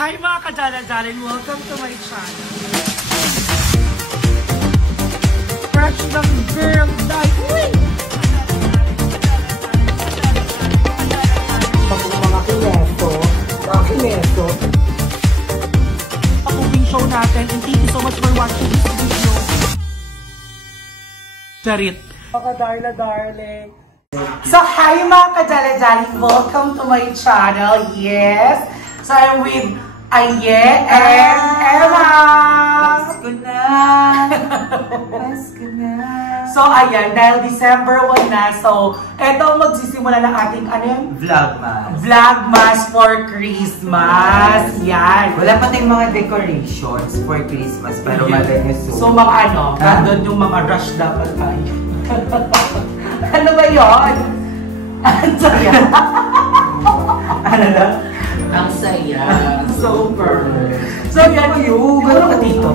Hi mga kadala-dalan! Welcome to my channel. Fresh ng girl night! Mga kineto. Pag-uwing show natin, and thank you so much for watching this video. Charit. Mga darling. So, hi mga kadala-dalan! Welcome to my channel. Yes! So, I'm with Aye and Emma! Pasko na! Pasko na! So, ayan, dahil December 1 na, so, eto magsisimula ng ating, ano yun? Vlogmas. Vlogmas for Christmas! Yan! Wala pa tayong mga decorations for Christmas, pero maganda soon. So, mga ano, nandun yung mga rush dapat tayo. Ano ba yun? Ang saya! Ano na? Ang saya. Super. So, yan yun. Ano ka dito?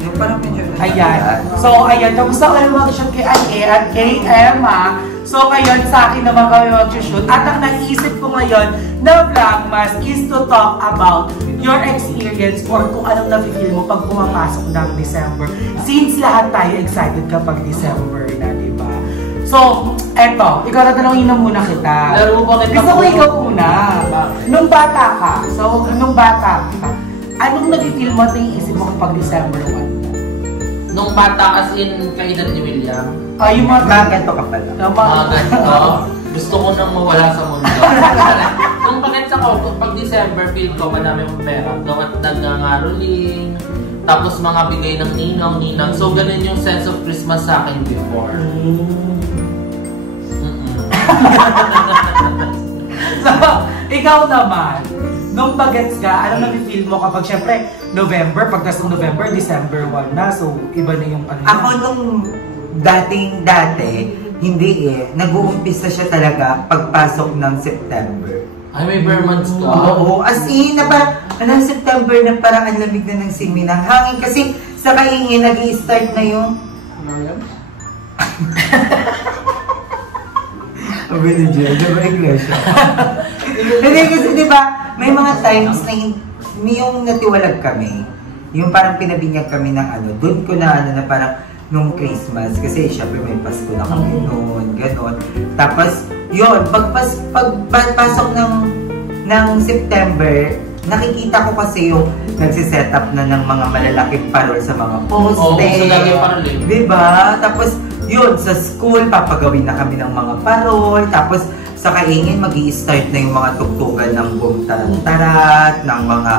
Yung parang medyo... Ayan. So, ayan. Kamusta kayo mag-shoot kay Ate at kay Emma? So, ngayon sa akin naman kami mag-shoot. At ang naisip ko ngayon na vlogmas is to talk about your experience or kung anong nafe-feel mo pag pumapasok ng December. Since lahat tayo excited kapag December na, diba? So, eto, ikaw tatanungin na muna kita. Laro ko kita. Gusto ko ikaw una. Nung bata ka, so, nung bata ka, anong nag-feel mo at naiisip mo kapag December 1? Nung bata as in kaedad ni William. Yung mga ganito ka pala. Mga ganito. Gusto ko nang mawala sa mundo. Nung bagets ako, pag December, feel ko madami mong pera. Nag-ngaroling, tapos mga bigay ng ninang. So, ganun yung sense of Christmas sa akin before. So, ikaw naman, nung bagets ka, anong nafe-feel mo kapag syempre, November, pagtas ng November, December 1 na, so iba na yung ano. Ako nung dati, hindi eh. Nag-uumpisa siya talaga pagpasok ng September. Ay, may bare months ka? Oo, as in, na parang, September na parang ang lamig na ng simi ng hangin. Kasi sa kaingin, nag-i-start na yung... Sabi ni Jay, di ba iglesia? Hindi kasi di ba, may mga times na yung natiwalag kami, yung parang pinabinyag kami ng ano, doon ko na ano na parang nung Christmas, kasi syempre may Pasko na kami noon, gano'n. Tapos, yun, pagpasok ng September, nakikita ko kasi yung nagsiset up na ng mga malalaking parol sa mga poste. Oo, sa lagi parol eh. Diba? Tapos, yun, sa school, papagawin na kami ng mga parol. Tapos, sa kaingin, mag-i-start na yung mga tugtugan ng buong tarat-tarat, ng mga,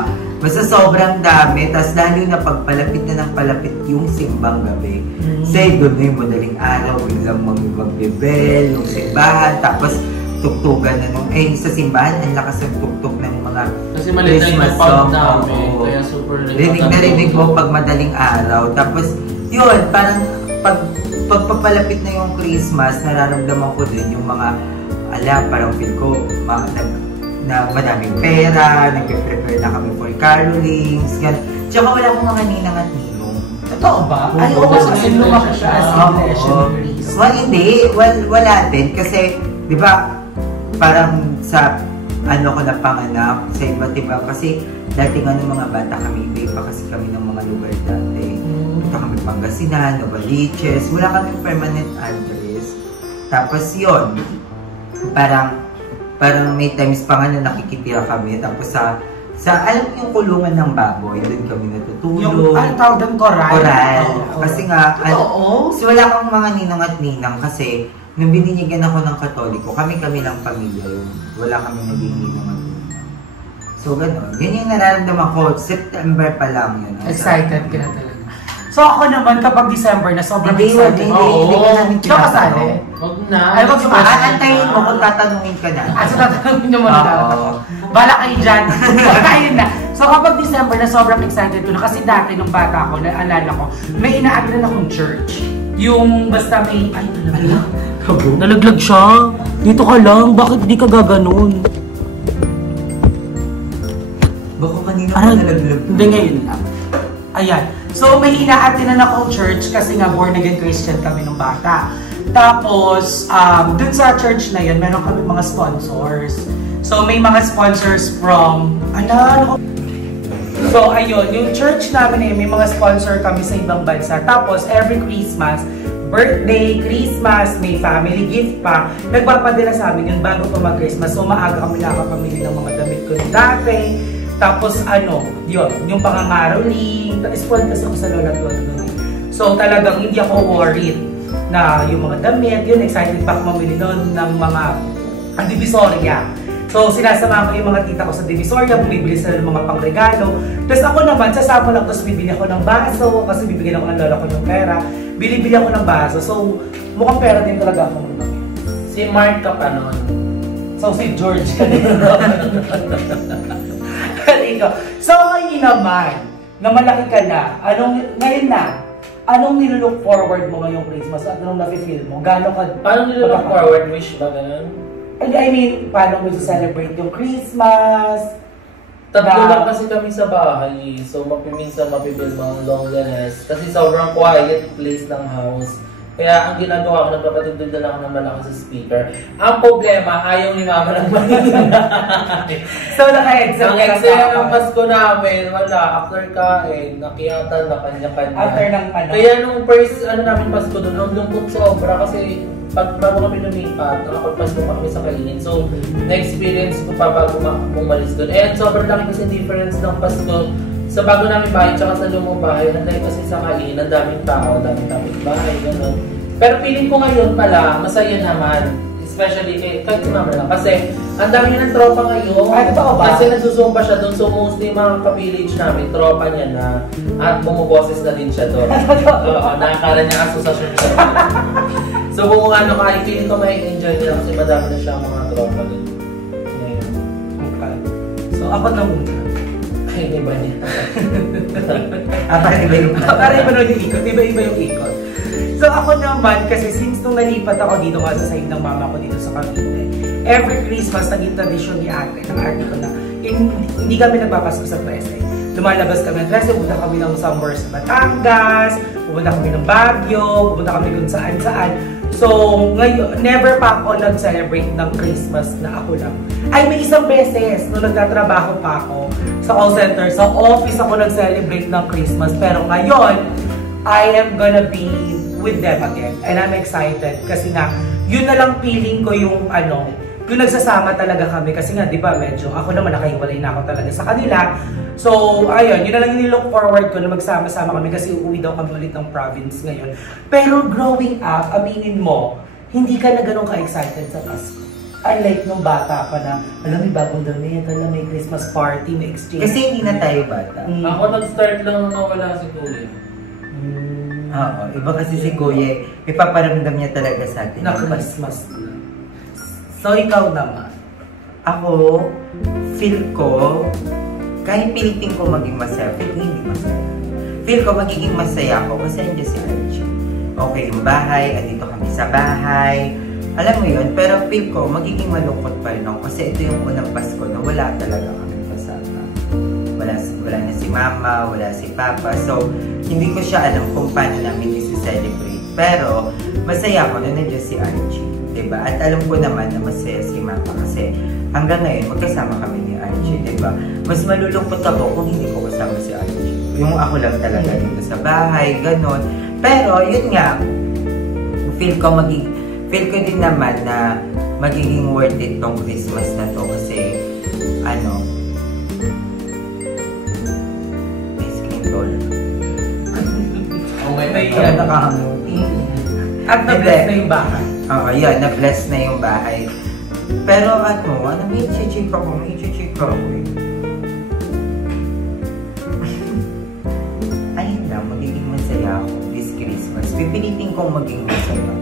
basta sobrang dami. Tapos, lalo na pagpalapit na ng palapit yung simbang gabi. Say, doon na yung madaling araw, biglang magbibel, yung simbahan. Tapos, tugtugan na nung, sa simbahan, ang lakas ng tugtog ng mga kasi maliit na yung pag namin, kaya super rinig mo pag madaling araw. Tapos, yun, parang pagpapalapit na yung Christmas, nararamdaman ko din yung mga, parang feel ko, na madaming pera, nagpe-prepare na kami for carolings, gano'n. Tsaka wala akong mga ninang at ninong. Totoo ba? Ay, oo, kasi lumaki siya as English. Well, hindi. Wala din. Kasi, di ba, parang sa ano ko na panganak, sa iba't iba. Kasi, dati nga ng mga bata kami, iba pa kasi kami ng mga lugar dati. Punta kami Pangasinan, Novaliches, wala kami permanent address. Tapos yun, parang may times pa nga na nakikitira kami. Tapos alam mo yung kulungan ng baboy, doon kami natutulog. Yung tawag doon, koral? Koral. Kasi nga, so wala kang mga ninong at ninang kasi nung bininigyan ako ng Katoliko, kami lang pamilya yun. Wala kami naging ninong at ninang. So, gano'n. Yun yung nararamdaman ko. September pa lang yun. Excited ka na talaga. So, ako naman kapag December na sobrang excited. Hindi ka namin kasali. Huwag na. Ay, wag yung aantayin mo kung tatanungin ka na. So, tatanungin nyo muna daw. Bala kayo dyan. Ayun na. So, kapag December na sobrang excited ko na. Kasi dati nung bata ko, naalala ko, may ina-attend akong church. Yung basta may... Ay, nalaglag siya. Dito ka lang. Bakit di ka gaganon? Baka kanina ka nalaglag. Hindi, ngayon lang. Ayan. So, may ina-attinan akong church kasi nga born again Christian kami nung bata. Tapos, dun sa church na yun, meron kami mga sponsors. So may mga sponsors from, so ayun, yung church namin may mga sponsor kami sa ibang bansa. Tapos every Christmas, birthday, Christmas, may family gift pa. Nagpapadala sa amin yun bago pa mag-Christmas. So maaga kami nakapamili ng mga damit ko dati. Tapos yun, yung pangangaroling. Spoiled kasi ako sa lola at lola nun. So talagang hindi ako worried na yung mga damit. Yun, excited pa ako mamili nun ng mga Divisoria. So, sinasama ko yung mga tita ko sa Divisoria, bumibili sila ng mga pangregalo. Tapos ako naman, sasama lang, tapos bibili ako ng baso, kasi bibigyan ako ng lola ko ng pera. Bili-bili ako ng baso. So, mukhang pera din talaga ako nun. Si Mark ka pa nun. So, si George ka din. So, ngayon naman, na malaki ka na, anong nilook forward mo ngayong Christmas at anong nafe-feel mo? Paano nilook forward? Wish ba ganun? I mean, paano mo celebrate yung Christmas? Tatlo lang kasi kami sa bahay. So, minsan mapipil mga loneliness. Kasi sobrang quiet place ng house. Kaya ang ginagawa ko, nagpapatugtog na lang ako ng malakas sa speaker. Ang problema, ayaw ni Mama ng mahihinay. So, naka-exam Ang exam ng Pasko namin, wala. After kain, nakiyatan na kanya-kanya. After ng Kaya nung first, namin Pasko doon, nung lungkot sobra kasi bago kami lumipat, nakapagpasko pa kami sa kainin. So, na-experience ko pa bago umalis doon. And sobrang laki kasi difference ng Pasko sa bago namin bahay tsaka sa lumang bahay. Nanday kasi sa kainin, ang daming tao, daming bahay, gano'n. Pero feeling ko ngayon pala, masaya naman. Especially kahit si Mama lang. Kasi ang dami ng tropa ngayon. Kasi nagsusumba siya doon. So mostly mga ka-village namin, tropa niya na. At bumuboses na din siya doon. Nakakala niya asosasyon siya. So kung feeling ko may enjoy niya kasi madami na siya mga tropa doon. Okay. So ako na muna. Ay, iba niya. Parang iba yung ikot. Iba yung ikot. So ako naman, kasi since nung nalipat ako dito nga sa side ng mama ko dito sa Cavite, every Christmas naging tradisyon ni ate, ng ate ko na, hindi kami nagpapasko sa 13. Lumalabas kami ng 13, pupunta kami ng summer sa Batangas, pupunta kami ng Baguio, pupunta kami kung saan-saan. So, ngayon, never pa ako nag-celebrate ng Christmas na ako lang. Ay, may isang beses, nung nagtatrabaho pa ako sa call center, sa office ako nag-celebrate ng Christmas. Pero ngayon, I am gonna be with them again. And I'm excited kasi nga, yun na lang feeling ko yung yung nagsasama talaga kami kasi nga, di ba, medyo ako naman nakahiwalay na ako talaga sa kanila. So, ayun, yun na lang yung look forward ko na magsama-sama kami kasi uuwi daw kami ulit ng province ngayon. Pero growing up, aminin mo, hindi ka na ganun ka-excited sa Pasko. Unlike nung bata pa na, alam, may bagong damit, alam, may Christmas party, may exchange. Kasi hindi na tayo bata. Ako nag-start lang nung wala si Kuya. Oo, iba kasi si Kuya, ipaparamdam niya talaga sa atin. Na Christmas. So, ikaw naman? Ako, feel ko, kahit pilitin ko maging masaya, feel ko hindi masaya. Feel ko magiging masaya ako kasi nandiyan si Archie. Okay yung bahay, andito kami sa bahay. Alam mo yun, pero feel ko magiging malungkot pa rin ako kasi ito yung unang Pasko na wala talaga kami kasama. Wala na si Mama, wala si Papa. So, hindi ko siya alam kung paano namin isi-celebrate. Pero, masaya ako na nandiyan si Archie. Diba? At alam ko naman na masaya si Mama kasi hanggang ngayon, magkasama kami ni Archie. Diba? Mas malulungkot ako kung hindi ko kasama si Archie. Yung ako lang talaga dito sa bahay, ganon. Pero, yun nga, feel ko din naman na magiging worth it tong Christmas na to kasi, may at na-bless na yung bahay. Oo, yun, na-bless na yung bahay. Pero may i-check ako eh. Ayun lang, magiging masaya ako this Christmas. Pipilitin kong maging masaya.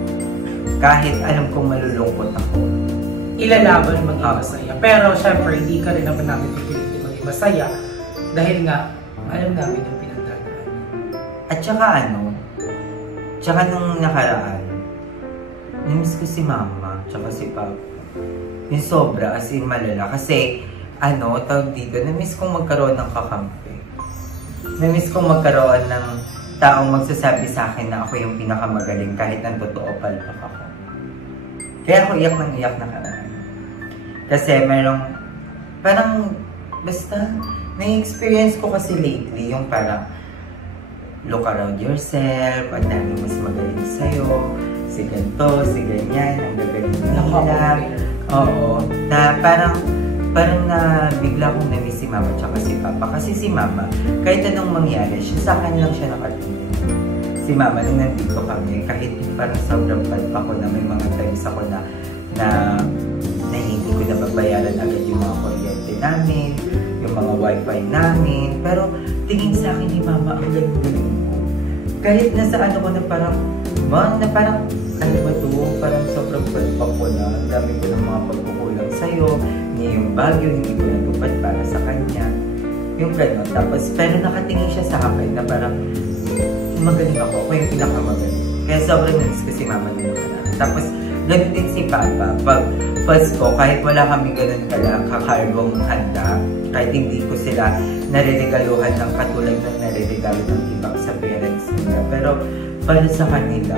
Kahit alam kong malulungkot ako. Ilalaban maging masaya. Pero syempre, hindi ka rin naman namin pipilitin maging masaya. Dahil nga, alam namin yung pinagdadaan. At tsaka nung nakaraan, namiss ko si Mama, tsaka si Papa. Yung sobra, as in malala. Kasi, tawag dito, namiss kong magkaroon ng kakampi. Namiss kong magkaroon ng taong magsasabi sa akin na ako yung pinakamagaling kahit ng totoo palpak ako. Kaya ako iyak nakaraan. Kasi parang, basta, na-experience ko kasi lately yung parang, look around yourself, ang dami mas magaling sa'yo, si ganito, si ganyan, ang gagaling nila. Oo, na parang na bigla kong na-miss si Mama tsaka si Papa. Kasi si Mama, kahit anong mangyari, sa akin lang siya nakatingin. Si Mama, nung nandito kami, kahit parang sobrang palpa ko na may mga times ako na hindi ko na babayaran agad yung mga kuryente namin, yung mga wifi namin. Pero tingin sa akin ni Mama, ang galing-galing ko. Kahit nasa ano ko na parang, na parang, ano ba ito? Parang sobrang palpa ko na. Ang dami ko ng mga pagkukulang sa'yo. Niya yung bagyo, hindi ko natupad para sa kanya. Yung gano'n. Tapos, pero nakatingin siya sa akin na parang, magaling ako. Ako yung pinakamagaling. Kaya sobrang nais ko si Mama nung nakaraan. Tapos, ganun din si Papa. Pag Pasko, kahit wala kami ganun kakargong handa, kahit hindi ko sila nariregaluhan ng katulad ng nariregalo ng ibang sa parents nila. Pero, para sa kanila,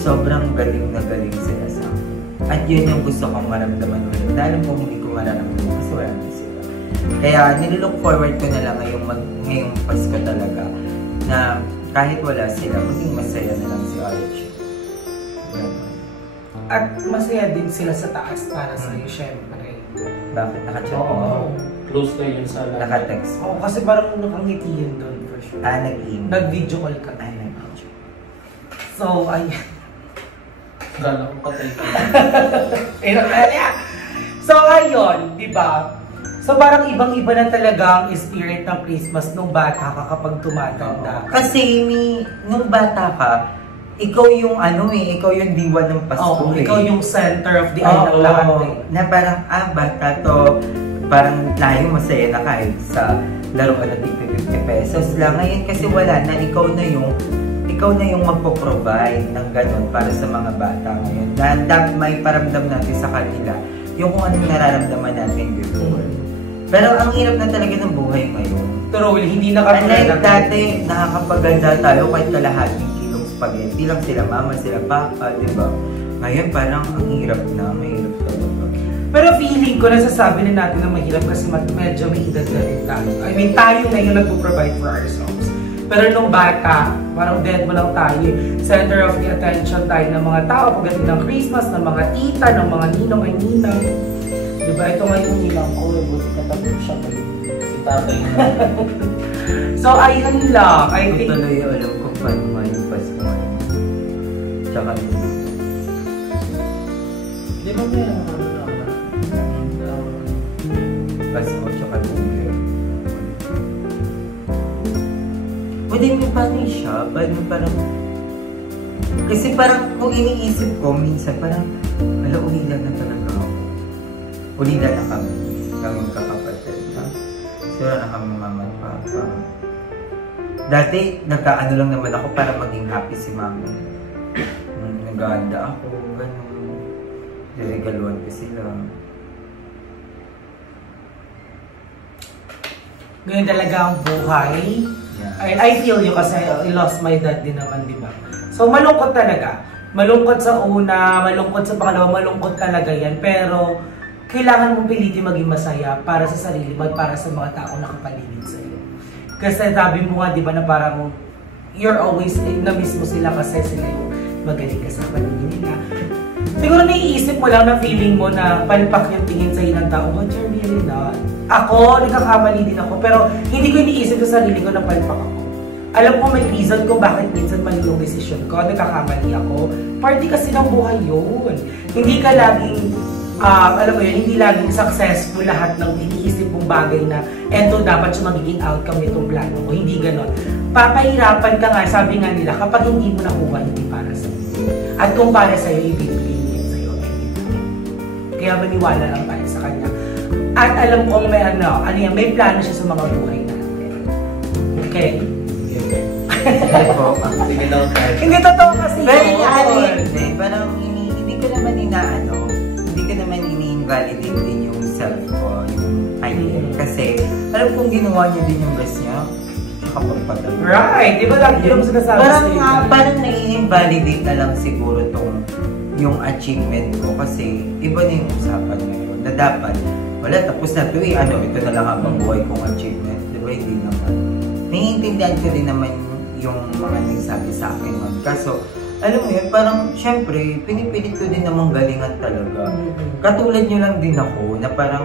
sobrang galing na galing sila sa akin. At yun yung gusto kong maramdaman ulit. Dahil kung hindi ko mararamdaman kasi wala na sila. Kaya, nililook forward ko na lang ngayong Pasko talaga na kahit wala sila, maging masaya na lang si Archie. At masaya din sila sa taas para sa'yo, syempre. Bakit? Naka-chat Oo. mo? Close kayo yun sa Naka-text. Oo, kasi parang nakangiti yun doon for sure. Nag-email. Nag-video call ka. Ay, nag-video. So, ayan. Gala ko patay ko. So, ayun, di ba? So, parang ibang-iba na talaga ang spirit ng Christmas nung bata ka kapag tumatanda. Kasi, nung bata ka, ikaw yung ikaw yung diwa ng Pasko. Oo, ikaw yung center of the eye ng lahat. Na parang, bata to, parang tayo masaya na kahit sa laruan ng 50 pesos lang. Ngayon kasi wala na, ikaw na yung magpo-provide ng ganun para sa mga bata ngayon. Na may paramdam natin sa kanila yung kung anong nararamdaman natin before. Pero ang hirap na talaga ng buhay ngayon. Truly, hindi na kami unlike dati, nakakapaganda tayo kahit kalahating kilong spaghetti lang sila mama, sila papa, diba? Ngayon parang ang hirap na, mahirap talaga. Pero feeling ko, nasasabi na natin na mahirap kasi medyo may edad na rin tayo. I mean, tayo na yung nagpo-provide for ourselves. Pero nung bata, parang dead mo lang tayo. Center of the attention tayo ng mga tao pagdating ng Christmas, ng mga tita, ng mga ninong ay ninang. Diba? Ito nga yung ninang ko. Buti katapos siya pa yun. Si tatay na. So, ayun lang. I think... Tuloy alam ko paano nga yung Pasko ngayon. Tsaka Di ba may ano Pasko tsaka New Year. Pwede mo paano siya? Parang... Kasi parang kung iniisip ko, minsan parang ulila na talaga ako. Ulila na kami. Kami kakapatid. Kasi wala na kami mama at papa. Dati, nagkaano lang naman ako para maging happy si mama. Nag-aanda ako, gano'n. Niregaluhan ko sila. Ngayon talaga ang buhay. Yeah. I feel you kasi I lost my dad din naman, di ba? So, malungkot talaga. Malungkot sa una, malungkot sa pangalawa, malungkot talaga yan. Pero, kailangan mong pilitin maging masaya para sa sarili mo at para sa mga tao na kapaligid sa iyo. Kasi sabi mo nga, di ba, na parang you're always, na-miss mo sila kasi sila yung magaling ka sa paligid nila. Siguro naiisip mo lang na feeling mo na palpak yung tingin sa ng tao, but you're really not. Ako, nagkakamali din ako, pero hindi ko iniisip sa sarili ko na palpak ako. Alam ko may reason kung bakit minsan mali yung decision ko, nagkakamali ako. Party kasi ng buhay yun. Hindi ka laging, alam mo yun, hindi laging successful lahat ng iniisip mong bagay na eto dapat siya magiging outcome nitong plano ko. Hindi ganon. Papahirapan ka nga, sabi nga nila, kapag hindi mo nakuha, hindi para sa'yo. At kung para sa'yo, ibibigay niya sa'yo anytime. Kaya maniwala lang tayo sa kanya. At alam kong may may plano siya sa mga buhay natin. Okay? Sige daw tayo. Hindi totoo kasi yun. Parang hindi ko naman hindi ko naman ini-invalidate din yung self ko, yung idea. Kasi alam kong ginawa niya din yung best niya. Kapag patagal. Right! Di ba lagi yung sinasabi sa'yo? Parang nai-invalidate na lang siguro yung achievement ko kasi iba na yung usapan ngayon. na dapat, wala, tapos na ito eh, ito na lang ang buhay kong achievement, di ba? Hindi naman. Naiintindihan ko din naman yung mga nagsabi sa akin nun. Kaso, alam mo yun, parang, syempre, pinipilit ko din namang galingan talaga. Katulad nyo lang din ako, na parang,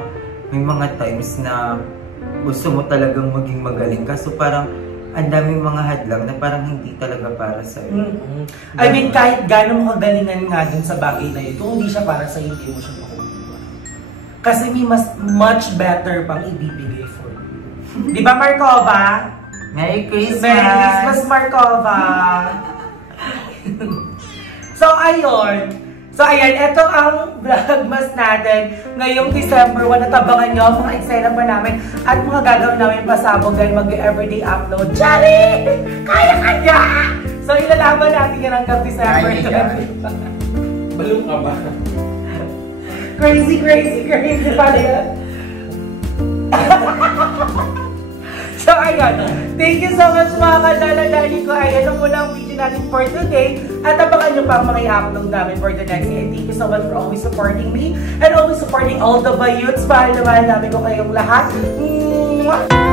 may mga times na gusto mo talagang maging magaling. Kaso parang, ang daming mga hadlang na parang hindi talaga para sa'yo. I mean, kahit gano'n mo kagalingan nga dun sa bagay na yun, kung hindi siya para sa'yo, hindi mo siya makukuha. Kasi may much better pang ibibigay for you. Di ba, Markova? Merry Christmas! Merry Christmas, Markova! So, ayun. So, ayan, ito ang vlogmas natin ngayong December 1. Natabangan nyo ang mga eksena pa namin at mga gagawin namin pasabog dahil mag-everyday upload. Chari! Kaya-kaya! So, ilalaban natin yan hanggang December 20. Balong ka ba? Crazy pala yan. So, ayun. Thank you so much mga kadala-dali ko. Ayan ang muna ang video natin for today. At abangan nyo pa ang mga i-upload namin for the next day. Thank you so much for always supporting me and always supporting all the bayuts. Mahal na mahal namin ko kayong lahat. Mwah!